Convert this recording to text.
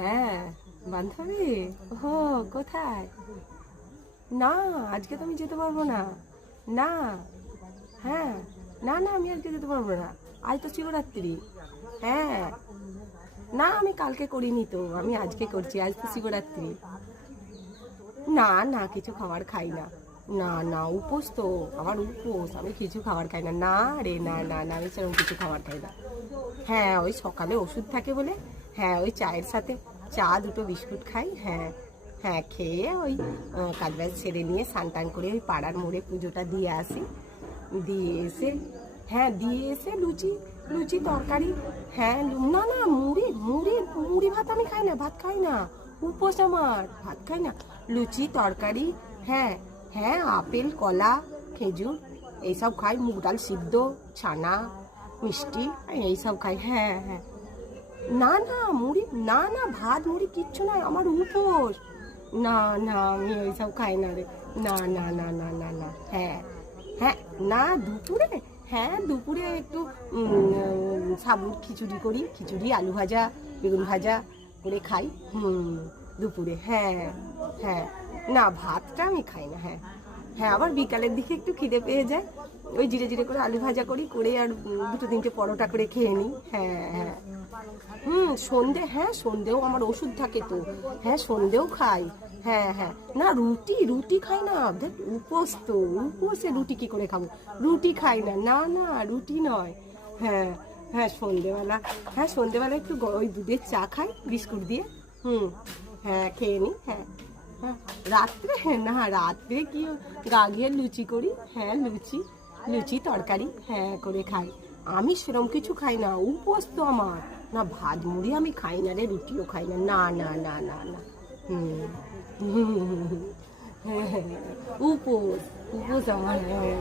হ্যাঁ, বান্ধবী। ও, কোথায়? না, আজকে তো আমি যেতে পারবো না। না। হ্যাঁ। না না, আমি আজকে যেতে পারবো না। আজ তো শিবরাত্রি। হ্যাঁ। না, আমি কালকে করিনি তো, আমি আজকে করছি, আজ তো শিবরাত্রি। না না, কিছু খাবার খাই না। না না, উপোস তো, আমার উপোস, আমি কিছু খাবার খাই না। না রে, না না না, আমি সেরকম কিছু খাবার খাই না। হ্যাঁ, ওই সকালে ওষুধ থাকে বলে, হ্যাঁ, ওই চায়ের সাথে চা, দুটো বিস্কুট খাই। হ্যাঁ। হ্যাঁ, খেয়ে ওই কাজবাজ ছেড়ে নিয়ে স্নান টান করে ওই পাড়ার মোড়ে পুজোটা দিয়ে আসি। দিয়ে এসে, হ্যাঁ, দিয়ে এসে লুচি, লুচি তরকারি। হ্যাঁ, না না, মুড়ি মুড়ি মুড়ি ভাত আমি খাই না, ভাত খাই না। উপোস আমার, ভাত খাই না। লুচি তরকারি। হ্যাঁ। হ্যাঁ, আপেল কলা খেজুর এইসব খাই, মুগ ডাল সিদ্ধ, ছানা, মিষ্টি, এইসব খাই। হ্যাঁ হ্যাঁ। না না মুড়ি, না না, ভাত মুড়ি কিচ্ছু নয়, আমার উপোস। না না, আমি ওইসব খাই না রে। না না না না না না। হ্যাঁ। হ্যাঁ। না, দুপুরে, হ্যাঁ, দুপুরে একটু সাবুর খিচুড়ি করি, খিচুড়ি আলু ভাজা বেগুন ভাজা করে খাই। দুপুরে। হ্যাঁ। হ্যাঁ। না, ভাতটা আমি খাই না। হ্যাঁ। হ্যাঁ, আবার বিকালের দিকে একটু খিদে পেয়ে যায়, ওই জিরে জিরে করে আলু ভাজা করি, করে আর দুটো তিনটে পরোটা করে খেয়ে নিই। হ্যাঁ হ্যাঁ। সন্ধে, হ্যাঁ, সন্ধেও আমার ওষুধ থাকে তো। হ্যাঁ, সন্ধেও খাই। হ্যাঁ হ্যাঁ। না, রুটি রুটি খাই না, দেখ উপোস তো, উপোসে রুটি কি করে খাবো? রুটি খাই না, না না, রুটি নয়। হ্যাঁ। হ্যাঁ, সন্ধেবেলা, হ্যাঁ, সন্ধেবেলা একটু ওই দুধের চা খাই বিস্কুট দিয়ে। হ্যাঁ, খেয়ে নিই। হ্যাঁ। হ্যাঁ। রাত্রে, হ্যাঁ, না, রাত্রে কি গা ঘিয়ে লুচি করি। হ্যাঁ, লুচি, লুচি তরকারি, হ্যাঁ, করে খাই। আমি সেরকম কিছু খাই না, উপোস তো আমার। না, ভাত মুড়ি আমি খাই না রে, রুটিও খাই না। না না না না না। হুম হুম হুম হুম হুম। হ্যাঁ হ্যাঁ, উপোস, উপোস আমার। হ্যাঁ।